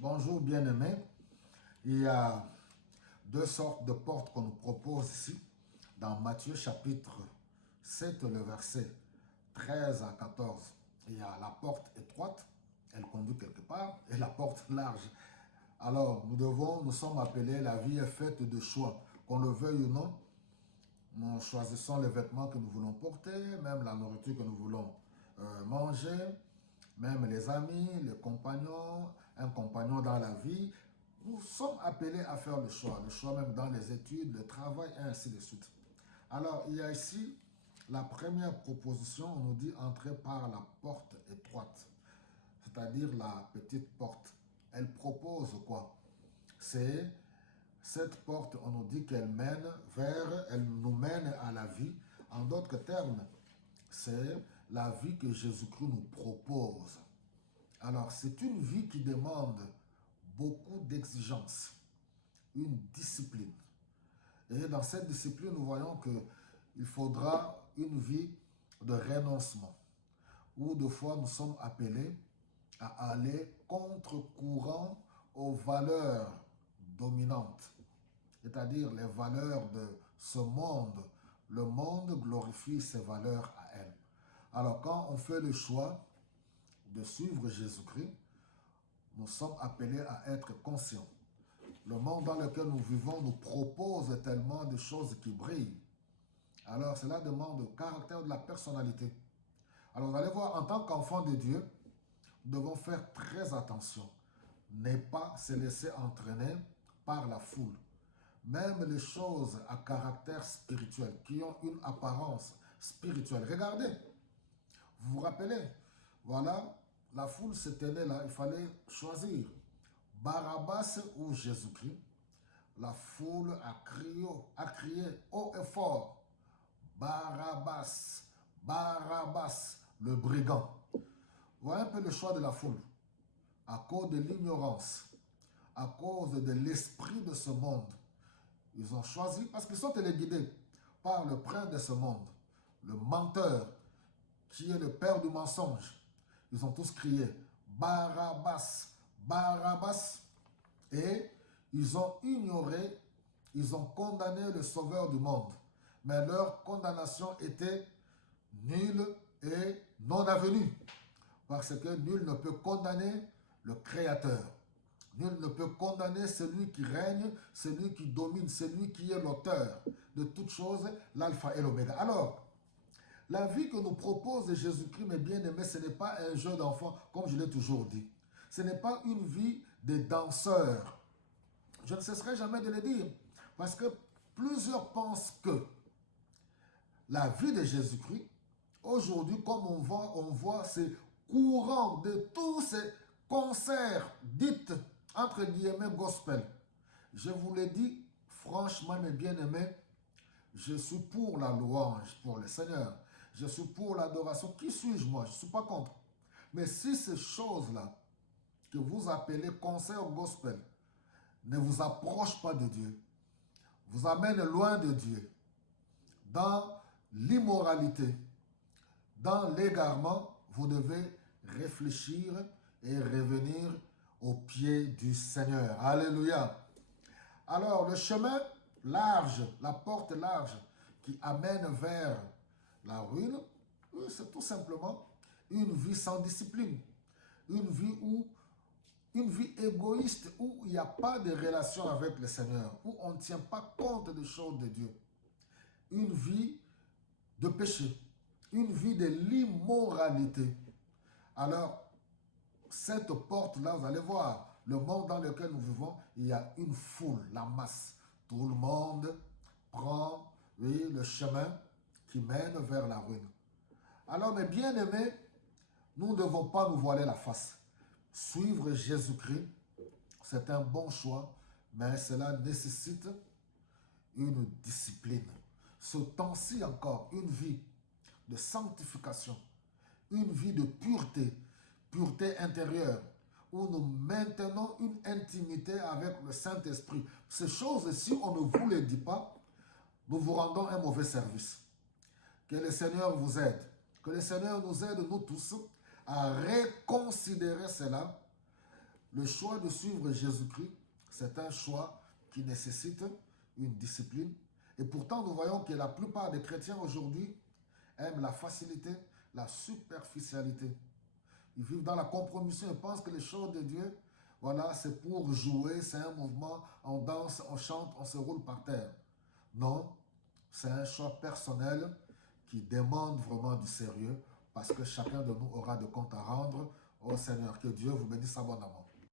Bonjour bien-aimés. Il y a deux sortes de portes qu'on nous propose ici. Dans Matthieu chapitre 7, le verset 13 à 14. Il y a la porte étroite, elle conduit quelque part, et la porte large. Alors nous sommes appelés, la vie est faite de choix. Qu'on le veuille ou non, nous choisissons les vêtements que nous voulons porter, même la nourriture que nous voulons manger, même les amis, les compagnons, un compagnon dans la vie. Nous sommes appelés à faire le choix même dans les études, le travail et ainsi de suite. Alors, il y a ici la première proposition, on nous dit entrer par la porte étroite, c'est-à-dire la petite porte. Elle propose quoi? C'est cette porte, on nous dit qu'elle elle nous mène à la vie. En d'autres termes, c'est la vie que Jésus-Christ nous propose. Alors, c'est une vie qui demande beaucoup d'exigences, une discipline. Et dans cette discipline, nous voyons qu'il faudra une vie de renoncement, où de fois nous sommes appelés à aller contre-courant aux valeurs dominantes, c'est-à-dire les valeurs de ce monde. Le monde glorifie ses valeurs à elle. Alors quand on fait le choix de suivre Jésus-Christ, nous sommes appelés à être conscients. Le monde dans lequel nous vivons nous propose tellement de choses qui brillent. Alors cela demande le caractère de la personnalité. Alors vous allez voir, en tant qu'enfant de Dieu, nous devons faire très attention. Ne pas se laisser entraîner par la foule. Même les choses à caractère spirituel, qui ont une apparence spirituelle. Regardez, vous vous rappelez, voilà, la foule se tenait là, il fallait choisir Barabbas ou Jésus-Christ. La foule a crié haut et fort, Barabbas, Barabbas, le brigand. Voilà un peu le choix de la foule. À cause de l'ignorance, à cause de l'esprit de ce monde, ils ont choisi, parce qu'ils sont téléguidés par le prince de ce monde, le menteur, qui est le père du mensonge. Ils ont tous crié Barabbas, Barabbas, et ils ont ignoré, ils ont condamné le sauveur du monde. Mais leur condamnation était nulle et non avenue, parce que nul ne peut condamner le Créateur. Nul ne peut condamner celui qui règne, celui qui domine, celui qui est l'auteur de toutes choses, l'alpha et l'oméga. Alors, la vie que nous propose Jésus-Christ, mes bien-aimés, ce n'est pas un jeu d'enfant, comme je l'ai toujours dit. Ce n'est pas une vie de danseur. Je ne cesserai jamais de le dire, parce que plusieurs pensent que la vie de Jésus-Christ, aujourd'hui, comme on voit ces courants de tous ces concerts dits, entre guillemets, gospel. Je vous l'ai dit, franchement, mes bien-aimés, je suis pour la louange, pour le Seigneur. Je suis pour l'adoration. Qui suis-je moi? Je ne suis pas contre. Mais si ces choses-là, que vous appelez concert gospel, ne vous approchent pas de Dieu, vous amènent loin de Dieu, dans l'immoralité, dans l'égarement, vous devez réfléchir et revenir au pied du Seigneur. Alléluia. Alors, le chemin large, la porte large qui amène vers la ruine, c'est tout simplement une vie sans discipline. Une vie égoïste où il n'y a pas de relation avec le Seigneur, où on ne tient pas compte des choses de Dieu. Une vie de péché, une vie de l'immoralité. Alors, cette porte-là, vous allez voir, le monde dans lequel nous vivons, il y a une foule, la masse. Tout le monde prend, le chemin qui mène vers la ruine. Alors, mes bien-aimés, nous ne devons pas nous voiler la face. Suivre Jésus-Christ, c'est un bon choix, mais cela nécessite une discipline. Ce temps-ci encore, une vie de sanctification, une vie de pureté, pureté intérieure, où nous maintenons une intimité avec le Saint-Esprit. Ces choses, si on ne vous les dit pas, nous vous rendons un mauvais service. Que le Seigneur vous aide. Que le Seigneur nous aide, nous tous, à reconsidérer cela, Le choix de suivre Jésus-Christ, c'est un choix qui nécessite une discipline. Et pourtant, nous voyons que la plupart des chrétiens aujourd'hui aiment la facilité, la superficialité. Ils vivent dans la compromission et pensent que les choses de Dieu, voilà, c'est pour jouer, c'est un mouvement, on danse, on chante, on se roule par terre. Non, c'est un choix personnel qui demande vraiment du sérieux parce que chacun de nous aura de comptes à rendre au Seigneur. Que Dieu vous bénisse abondamment.